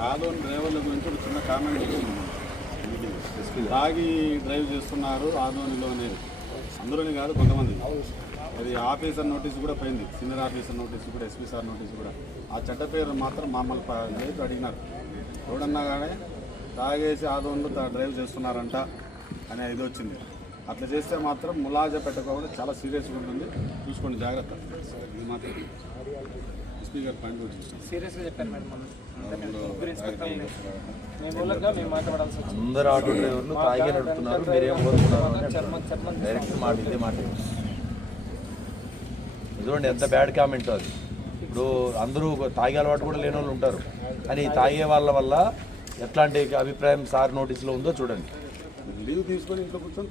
ఆదోన్ డ్రైవర్ల గురించి ఒక చిన్న కామెంట్ చేసింది. తాగి డ్రైవ్ చేస్తున్నారు ఆదోనిలోనే అందరూని కాదు కొంతమంది. అది ఆఫీసర్ నోటీస్ కూడా పోయింది. సీనియర్ ఆఫీసర్ నోటీస్ కూడా ఎస్పీ సార్ నోటీస్ కూడా. ఆ చెడ్డ పేరు మాత్రం మమ్మల్ని ప- అడిగినారు. ఎవడన్నా కానీ తాగేసి ఆదోన్లో డ్రైవ్ చేస్తున్నారంట అనే ఇది వచ్చింది. అట్లా చేస్తే మాత్రం ములాజా పెట్టకుండా చాలా సీరియస్గా ఉంటుంది. చూసుకోండి జాగ్రత్త. ఇది మాత్రం. ఎస్పీ గారు పాయింట్ కూడా చూస్తాం సీరియస్గా చెప్పాను మేడం అందరు ఆటో డ్రైవర్లు తాగే నడుపుతున్నారు మీరేం కోరుకున్నారు డైరెక్ట్ మాట ఇదే మాట చూడండి ఎంత బ్యాడ్ కామెంట్ అది. ఇప్పుడు అందరూ తాగే అలవాటు కూడా లేని వాళ్ళు ఉంటారు. కానీ ఈ తాగే వాళ్ళ వల్ల ఎట్లాంటి అభిప్రాయం సార్ నోటీసులో ఉందో చూడండి. లీవ్ తీసుకొని ఇంట్లో కూర్చొని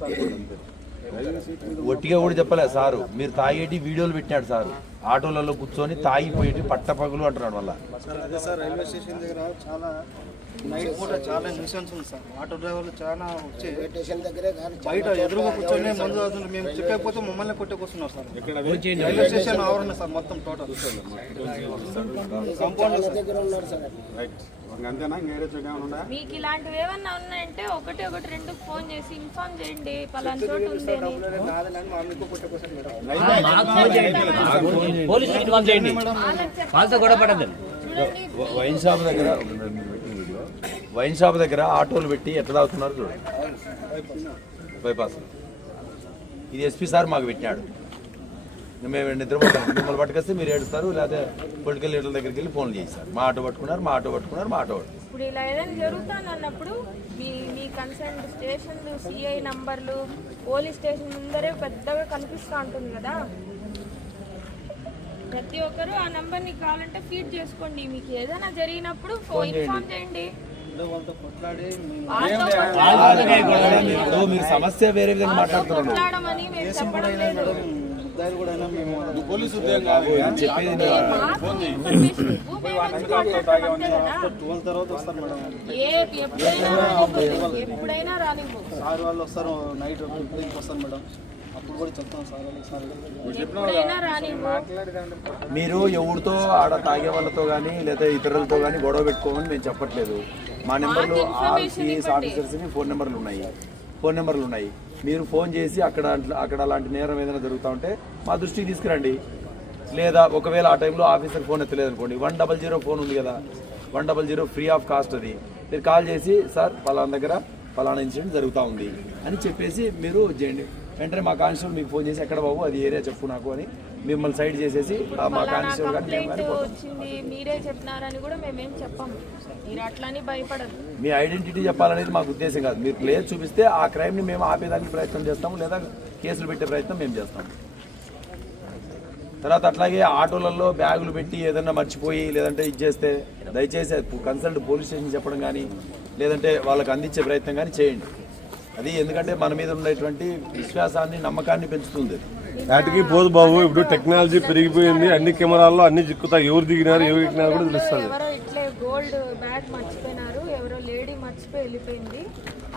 ఒట్టిగా కూడా చెప్పలే సారు. మీరు తాగేటి వీడియోలు పెట్టినాడు సారు. ఆటోలలో కూర్చొని తాగిపోయేటి పట్టపగులు అంటున్నాడు వల్ల సార్ అదే సార్ రైల్వే స్టేషన్ దగ్గర చాలా నైట్ పూట చాలా న్యూసెన్స్ ఉంది సార్. ఆటో డ్రైవర్లు చాలా వచ్చి స్టేషన్ దగ్గరే కాదు బయట ఎదురుగా కూర్చొని మందు మేము చెప్పకపోతే మమ్మల్ని కొట్టేకొస్తున్నారు సార్. ఎక్కడ? రైల్వే స్టేషన్ ఆవరణ సార్ మొత్తం టోటల్ కాంపౌండ్ సార్ దగ్గర ఉన్నారు సార్. రైట్ ఇంక అంతేనా? ఇంకా ఏరే చోటు ఏమైనా ఉందా? మీకు ఇలాంటివి ఏమన్నా ఉన్నాయంటే ఒకటి ఒకటి రెండు ఫోన్ చేసి ఇన్ఫార్మ్ చేయండి పలానా చోటు ఉంది అని కాదని మా అమ్మకు కొట్టేకొస్తారు మేడం పోలీస్ ఇన్ఫార్మ్ చేయండి. వాళ్ళతో గొడవ పడద్దండి వైన్ షాప్ దగ్గర వైన్ షాప్ దగ్గర ఆటోలు పెట్టి ఎట్లా తాగుతున్నారు చూడండి బైపాస్ ఇది ఎస్పీ సార్ మాకు పెట్టినాడు. మేము నిద్రపోతాం మిమ్మల్ని పట్టుకొస్తే మీరు ఏడుస్తారు లేకపోతే పొలిటికల్ లీడర్ల దగ్గరికి వెళ్ళి ఫోన్ చేస్తారు మా ఆటో పట్టుకున్నారు మా ఆటో పట్టుకున్నారు మా ఆటో పట్టుకున్నారు. ఇప్పుడు ఇలా ఏదైనా జరుగుతుంది అన్నప్పుడు మీ మీ కన్సర్న్ స్టేషన్లు సిఐ నంబర్లు పోలీస్ స్టేషన్ ముందరే పెద్దగా కనిపిస్తూ ఉంటుంది కదా. ప్రతి ఒక్కరు ఆ నంబర్ని కావాలంటే ఫీడ్ చేసుకోండి. మీకు ఏదైనా జరిగినప్పుడు ఫోన్ ఇన్ఫార్మ్ చేయండి. మీరు. సమస్య వేరే విధంగా మాట్లాడుతున్నారు. పోలీసు ఉద్యోగం కాదు చెప్పేది ట్వెల్వ్ తర్వాత వస్తారు మేడం. ఏ ఎప్పుడైనా రానివ్వు సార్ వాళ్ళు వస్తారు నైట్ వస్తారు మేడం. మీరు ఎవరితో ఆడ తాగే వాళ్ళతో కానీ లేదా ఇతరులతో కానీ గొడవ పెట్టుకోమని మేము చెప్పట్లేదు. మా నెంబర్లు ఆర్సీఎస్ ఆఫీసర్స్ని ఫోన్ నెంబర్లు ఉన్నాయి. ఫోన్ నెంబర్లు ఉన్నాయి. మీరు ఫోన్ చేసి అక్కడ అక్కడ అలాంటి నేరం ఏదైనా జరుగుతూ ఉంటే మా దృష్టికి తీసుకురండి. లేదా ఒకవేళ ఆ టైంలో ఆఫీసర్ ఫోన్ ఎత్తలేదు అనుకోండి వన్ డబల్ జీరో ఫోన్ ఉంది కదా. One double zero free of cost అది. మీరు కాల్ చేసి సార్ పలానా దగ్గర పలానా ఇన్సిడెంట్ జరుగుతూ ఉంది అని చెప్పేసి మీరు చేయండి వెంటనే మా కానిస్టేబుల్ మీకు ఫోన్ చేసి ఎక్కడ బాబు? అది ఏరియా చెప్పు నాకు అని మిమ్మల్ని సైడ్ చేసేసి ఆ మా కానిస్టేబుల్ కానీ మేము కానీ. వచ్చింది మీరే చెప్పినారని కూడా మేమేం చెప్పాము. మీరు అట్లని భయపడదు మీ ఐడెంటిటీ చెప్పాలనేది మాకు ఉద్దేశం కాదు. మీరు ప్లేస్ చూపిస్తే ఆ క్రైమ్ని మేము ఆపేదానికి ప్రయత్నం చేస్తాము లేదా కేసులు పెట్టే ప్రయత్నం మేము చేస్తాం తర్వాత అట్లాగే ఆటోలలో బ్యాగులు పెట్టి ఏదైనా మర్చిపోయి లేదంటే ఇది చేస్తే దయచేసి కన్సల్ట్ పోలీస్ స్టేషన్ చెప్పడం కానీ లేదంటే వాళ్ళకి అందించే ప్రయత్నం కానీ చేయండి. అది ఎందుకంటే మన మీద ఉండేటువంటి విశ్వాసాన్ని నమ్మకాన్ని పెంచుతుంది. వాటికి పోదు బాబు ఇప్పుడు టెక్నాలజీ పెరిగిపోయింది అన్ని కెమెరాల్లో అన్ని చిక్కుతాయి. ఎవరు దిగినారు ఎవరు ఎక్కినారు కూడా తెలుస్తుంది ఎవరో ఇట్లే గోల్డ్ బ్యాగ్ మర్చిపోయినారు ఎవరో లేడీ మర్చిపోయి వెళ్ళిపోయింది.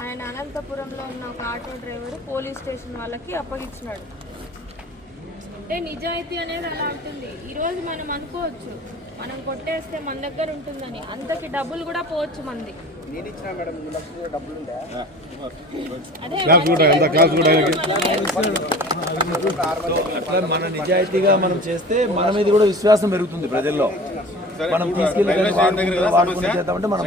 ఆయన అనంతపురంలో ఉన్న ఒక ఆటో డ్రైవర్ పోలీస్ స్టేషన్ వాళ్ళకి అప్పగించినాడు. అంటే నిజాయితీ అనేది అలా ఉంటుంది. ఈరోజు మనం అనుకోవచ్చు మనం కొట్టేస్తే మన దగ్గర ఉంటుందని. అంతకి డబ్బులు కూడా పోవచ్చు మంది. మన నిజాయితీగా మనం చేస్తే మన మీద కూడా విశ్వాసం పెరుగుతుంది ప్రజల్లో. మనం తీసుకెళ్ళి చేద్దామంటే మనం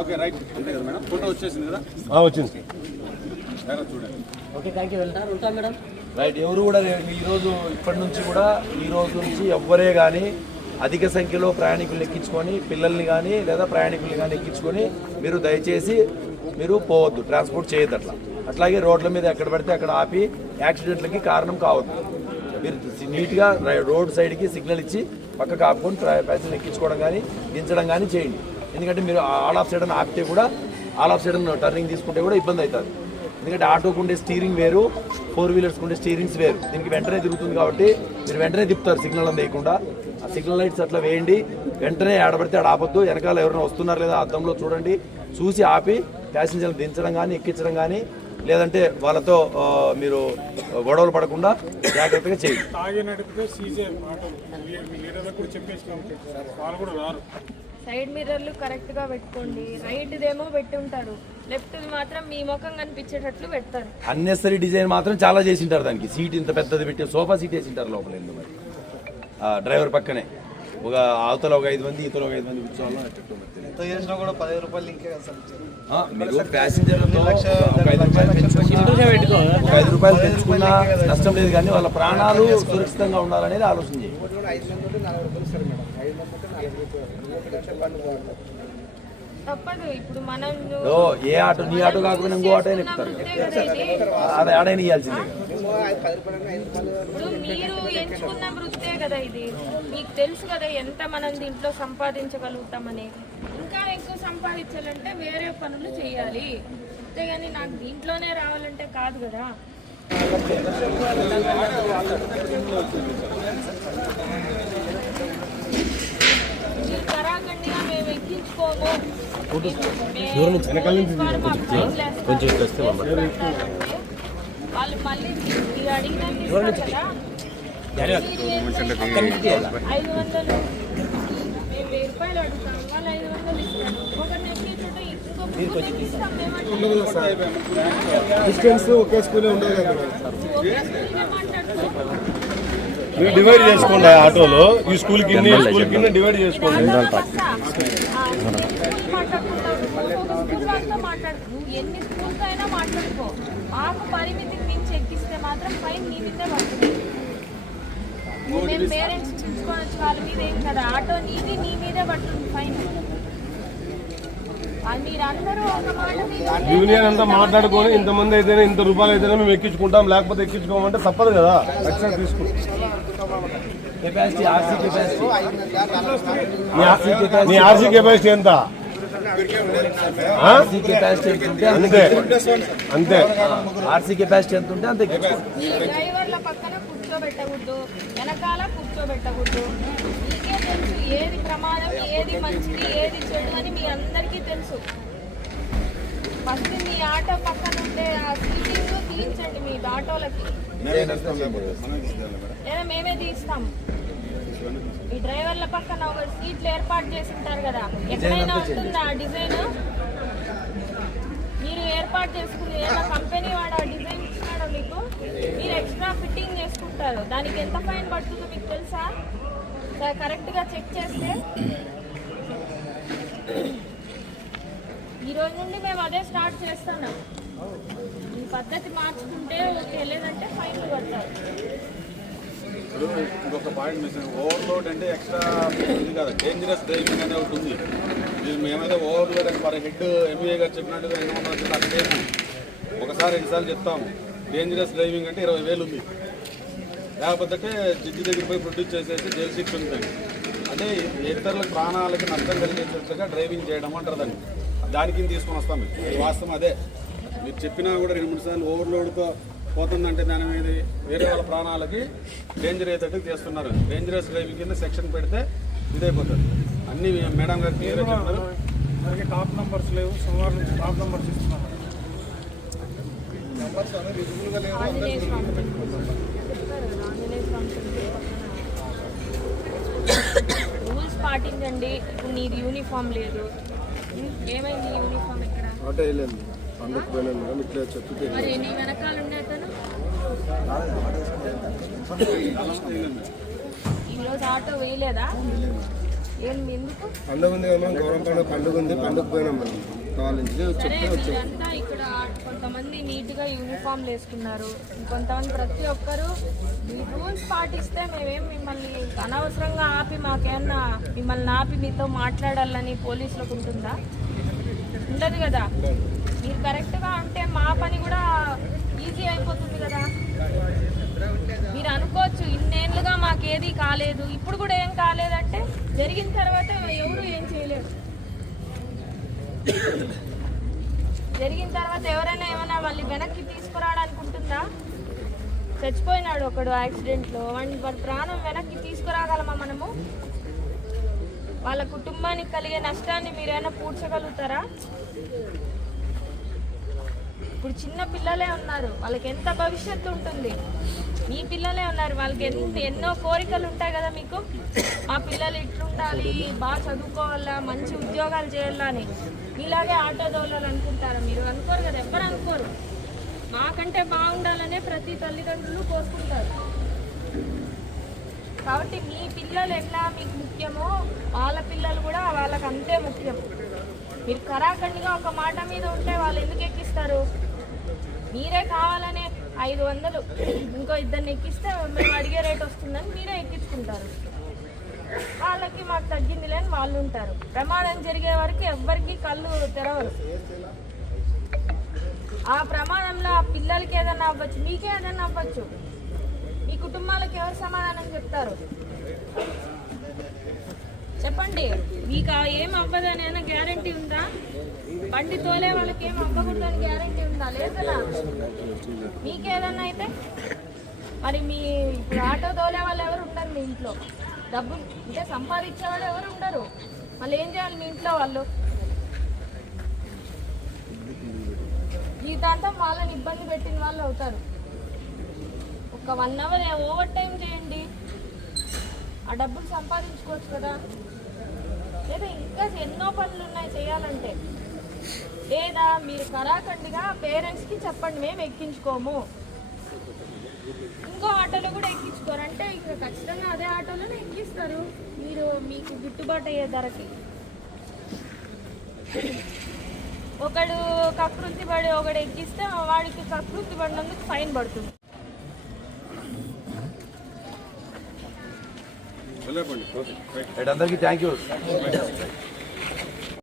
ఓకే రైట్. అంతే కదా మేడం. ఫోటో వచ్చేసింది కదా? ఆ, వచ్చింది. ఓకే థ్యాంక్ యూ వెళ్తాను ఉంటాం మేడం. రైట్ ఎవరు కూడా రే- ఈ రోజు ఇప్పటి నుంచి కూడా ఈ రోజు నుంచి ఎవ్వరే కానీ అధిక సంఖ్యలో ప్రయాణికులు ఎక్కించుకొని పిల్లల్ని కానీ లేదా ప్రయాణికుల్ని కానీ ఎక్కించుకొని మీరు దయచేసి మీరు పోవద్దు. ట్రాన్స్పోర్ట్ చేయొద్దు అట్లా. అట్లాగే రోడ్ల మీద ఎక్కడ పడితే అక్కడ ఆపి యాక్సిడెంట్లకి కారణం కావద్దు. మీరు నీట్గా రోడ్ సైడ్కి సిగ్నల్ ఇచ్చి పక్కకు ఆపుకొని ప్యాసింజర్ ఎక్కించుకోవడం కానీ దించడం కానీ చేయండి. ఎందుకంటే మీరు ఆల్ ఆఫ్ సైడ్ ఆపితే కూడా ఆల్ ఆఫ్ సైడ్ టర్నింగ్ తీసుకుంటే కూడా ఇబ్బంది అవుతుంది. ఎందుకంటే ఆటోకు ఉండే స్టీరింగ్ వేరు ఫోర్ వీలర్స్ ఉండే స్టీరింగ్స్ వేరు. దీనికి వెంటనే తిరుగుతుంది కాబట్టి మీరు వెంటనే తిప్పుతారు సిగ్నల్ అని వేయకుండా ఆ సిగ్నల్ లైట్స్ అట్లా వేయండి. వెంటనే ఆడబడితే ఆడ ఆపొద్దు. వెనకాల ఎవరైనా వస్తున్నారు లేదా అద్దంలో చూడండి. చూసి ఆపి ప్యాసింజర్లు దించడం కానీ ఎక్కించడం కానీ లేదంటే వాళ్ళతో మీరు గొడవలు పడకుండా జాగ్రత్తగా చేయండి. తాగి నడిపితే సీజే ఆటో లీడర్లకు కూడా చెప్పేసినాము వాళ్ళు కూడా రారు. సైడ్ మిర్రర్లు కరెక్ట్గా పెట్టుకోండి. రైట్ దేమో పెట్టి ఉంటారు. లెఫ్ట్ మాత్రం మీ ముఖం కనిపించేటట్లు పెడతారు. అన్నెసరీ డిజైన్ మాత్రం చాలా చేసింటారు దానికి. సీట్ ఇంత పెద్దది పెట్టి సోఫా సీట్ వేసింటారు లోపల ఎందుకు మరి? ఆ, డ్రైవర్ పక్కనే. ఒక అవతల ఒక ఐదు మంది ఇతల ఒక ఐదు మంది కూర్చోవాలో? ప్యాసింజర్లతో ఒక ఐదు రూపాయలు పెంచుకున్నా ఒక ఐదు రూపాయలు పెంచుకున్నా నష్టం లేదు కానీ వాళ్ళ ప్రాణాలు సురక్షితంగా ఉండాలనేది ఆలోచన చేయండి. తప్పదు. ఇప్పుడు మనం ఏ ఆటో నీ ఆటో కాకపోయినా ఇంకో ఆటో ఎక్కుతారు. అది ఆడైనా ఇవ్వాల్సిందే ఇప్పుడు మీరు ఎంచుకున్న వృత్తే కదా ఇది. మీకు తెలుసు కదా ఎంత మనం దీంట్లో సంపాదించగలుగుతామని. ఇంకా ఎక్కువ సంపాదించాలంటే వేరే పనులు చేయాలి. అంతేగాని నాకు దీంట్లోనే రావాలంటే కాదు కదా మీరు కరాఖండిగా మేము ఎక్కించుకోము కొంచెం వాళ్ళు మళ్ళీ మీరు అడిగినట్టు ఇస్తారు కదా. ఐదు వందలు మేము వెయ్యి రూపాయలు అడుగుతాం వాళ్ళు ఐదు వందలు ఇస్తారు ఒకరిని ఎక్కించుంటే ఇంకో ముగ్గురిని ఇస్తాం మేమంటే డిస్టెన్స్ ఒకే స్కూలే ఉండదు కదా మీరు డివైడ్ చేసుకోండి ఆ ఆటోలో. ఈ స్కూల్ కింద ఈ స్కూల్ కింద డివైడ్ చేసుకోండి. మాకు పరిమితికి మించి ఎక్కిస్తే మాత్రం ఫైన్ నీ మీదే పడుతుంది. మేము పేరెంట్స్ చూసుకొని వచ్చి వాళ్ళ మీద ఏం కదా ఆటో నీది నీ మీదే పడుతుంది ఫైన్. అది మీరందరూ ఒక మాట మీద యూనియన్ అంతా మాట్లాడుకొని ఇంతమంది అయితేనే ఇంత రూపాయలు అయితేనే మేము ఎక్కించుకుంటాం లేకపోతే ఎక్కించుకోమంటే తప్పదు కదా. ఖచ్చితంగా తీసుకుంటాం కెపాసిటీ ఆర్సీ కెపాసిటీ ఎంత? ఆర్సీ కెపాసిటీ ఎంత ఉంటే అంతే అంతే. ఆర్సీ కెపాసిటీ ఎంత ఉంటే అంత డ్రైవర్ల పక్కన కూర్చోబెట్టకూడదు వెనకాల కూర్చోబెట్టకూడదు. మీకే తెలుసు ఏది ప్రమాదం ఏది మంచిది ఏది చెడు అని మీ అందరికీ తెలుసు. ఫస్ట్ మీ ఆటో పక్కన ఉండే ఆ సీటింగ్ తీయించండి మీ ఆటోలకి. మేమే తీస్తాం. ఈ డ్రైవర్ల పక్కన ఒక సీట్లు ఏర్పాటు చేసి ఉంటారు కదా. ఎక్కడైనా ఉంటుందా ఆ డిజైన్? మీరు ఏర్పాటు చేసుకుని ఏదో కంపెనీ వాడు ఆ డిజైన్ ఇచ్చినాడో మీకు? మీరు ఎక్స్ట్రా ఫిట్టింగ్ చేసుకుంటారు. దానికి ఎంత ఫైన్ పడుతుందో మీకు తెలుసా? కరెక్ట్గా చెక్ చేస్తే. ఈ రోజు నుండి మేము అదే స్టార్ట్ చేస్తున్నాం. ఈ పద్ధతి మార్చుకుంటే లేదంటే ఫైన్లు పడతారు. ఇప్పుడు ఇంకొక పాయింట్ మిస్ ఓవర్లోడ్ అంటే ఎక్స్ట్రా ఇది కాదు డేంజరస్ డ్రైవింగ్ అనేది ఒకటి ఉంది. ఇది మేమైతే ఓవర్లోడ్ అని పర్ హెడ్ ఎంఏ గారు చెప్పినట్టుగా ఎన్ని వచ్చింది అక్కడేమో ఒకసారి రెండుసార్లు చెప్తాము. డేంజరస్ డ్రైవింగ్ అంటే ఇరవై వేలు ఉంది. లేకపోతే జడ్జి దగ్గర పోయి ప్రొడ్యూస్ చేసేసి జైలు శిక్ష ఉంటుంది అంటే ఇతరుల ప్రాణాలకి నష్టం కలిగేటట్టుగా డ్రైవింగ్ చేయడం అంటారు దాన్ని. దాని తీసుకొని వస్తాం వాస్తవం అదే. మీరు చెప్పినా కూడా రెండు మూడు సార్లు ఓవర్లోడ్తో పోతుందంటే దాని మీద వేరే వాళ్ళ ప్రాణాలకి డేంజర్ అయ్యేటట్టు చేస్తున్నారు. డేంజరస్ డ్రైవింగ్ కింద సెక్షన్ పెడితే ఇదైపోతుంది అన్ని మేడం గారు క్లియర్గా చెప్తున్నారు మనకి టాప్ నంబర్స్ లేవు సోమవారం నుంచి టాప్ నంబర్స్ ఇస్తున్నాం ఆంజనేయ స్వామి చెప్పారు కదా, ఆంజనేయ స్వామి టెంపుల్ పక్కన. రూల్స్ పాటించండి. ఇప్పుడు నీది యూనిఫామ్ లేదు? ఏమైంది యూనిఫామ్ ఇక్కడ? పోయినాను మేడం ఇట్లా చెప్తే ఈరోజు ఆటో వేయలేదా? పండుగ ఉంది కదా గౌరవం పండుగ పండుగ ఉంది పండుగ పోయినాం మీరంతా ఇక్కడ కొంతమంది నీట్గా యూనిఫామ్ వేసుకున్నారు. కొంతమంది ప్రతి ఒక్కరు రూల్స్ పాటిస్తే మేమేం మిమ్మల్ని అనవసరంగా ఆపి మాకేమన్నా మిమ్మల్ని ఆపి మీతో మాట్లాడాలని పోలీసులకు ఉంటుందా? ఉండదు కదా. మీరు కరెక్ట్గా అంటే మా పని కూడా ఈజీ అయిపోతుంది కదా. మీరు అనుకోవచ్చు ఇన్నేళ్ళుగా మాకేది కాలేదు ఇప్పుడు కూడా ఏం కాలేదంటే జరిగిన తర్వాత ఎవరు ఏం చేయలేరు. జరిగిన తర్వాత ఎవరైనా ఏమైనా వాళ్ళు వెనక్కి తీసుకురావడానికి చచ్చిపోయినాడు ఒకడు యాక్సిడెంట్లో వాడి వాడి ప్రాణం వెనక్కి తీసుకురాగలమా మనము? వాళ్ళ కుటుంబానికి కలిగే నష్టాన్ని మీరైనా పూడ్చగలుగుతారా? ఇప్పుడు చిన్న పిల్లలే ఉన్నారు. వాళ్ళకి ఎంత భవిష్యత్తు ఉంటుంది? మీ పిల్లలే ఉన్నారు. వాళ్ళకి ఎంత ఎన్నో కోరికలు ఉంటాయి కదా మీకు? మా పిల్లలు ఇట్లుండాలి బాగా చదువుకోవాలా మంచి ఉద్యోగాలు చేయాలా అని. మీలాగే ఆటో అనుకుంటారు మీరు? అనుకోరు కదా ఎవరు అనుకోరు. మాకంటే బాగుండాలనే ప్రతి తల్లిదండ్రులు కోరుకుంటారు. కాబట్టి మీ పిల్లలు ఎట్లా మీకు ముఖ్యమో వాళ్ళ పిల్లలు కూడా వాళ్ళకి అంతే ముఖ్యం. మీరు కరాఖండిగా ఒక మాట మీద ఉంటే వాళ్ళు ఎందుకు ఎక్కిస్తారు? మీరే కావాలనే ఐదు వందలు ఇంకో ఇద్దరిని ఎక్కిస్తే మేము అడిగే రేట్ వస్తుందని మీరే ఎక్కించుకుంటారు. వాళ్ళకి మాకు తగ్గింది లేని వాళ్ళు ఉంటారు. ప్రమాదం జరిగే వరకు ఎవ్వరికి కళ్ళు తెరవరు. ఆ ప్రమాదంలో ఆ పిల్లలకి ఏదైనా అవ్వచ్చు మీకే ఏదైనా అవ్వచ్చు. మీ కుటుంబాలకు ఎవరు సమాధానం చెప్తారు? చెప్పండి. మీకు ఏం అవ్వదని అయినా గ్యారంటీ ఉందా? బండి తోలే వాళ్ళకి ఏం అవ్వకూడదని గ్యారంటీ ఉందా? లేదు కదా. మీకేదన్నా అయితే? మరి మీ ఇప్పుడు ఆటో తోలే వాళ్ళు ఎవరు ఉండరు మీ ఇంట్లో. డబ్బు అంటే సంపాదించే వాళ్ళు ఎవరు ఉండరు. మళ్ళీ ఏం చేయాలి మీ ఇంట్లో వాళ్ళు? జీతాంతం వాళ్ళని ఇబ్బంది పెట్టిన వాళ్ళు అవుతారు. ఒక వన్ అవర్ ఓవర్ టైం చేయండి. ఆ డబ్బులు సంపాదించుకోవచ్చు కదా. లేదా ఇంకా ఎన్నో పనులు ఉన్నాయి చేయాలంటే. లేదా మీరు కరాఖండిగా పేరెంట్స్కి చెప్పండి మేము ఎక్కించుకోము. ఇంకో ఆటోలో కూడా ఎక్కించుకోరు. అంటే ఇక ఖచ్చితంగా అదే ఆటోలోనే ఎక్కిస్తారు. మీరు మీకు గిట్టుబాటు అయ్యే ధరకి. ఒకడు కకృతి పడి ఒకడు ఎక్కిస్తే వాడికి కకృతి పడినందుకు ఫైన్ పడుతుంది. అందరికీ థ్యాంక్ యూ.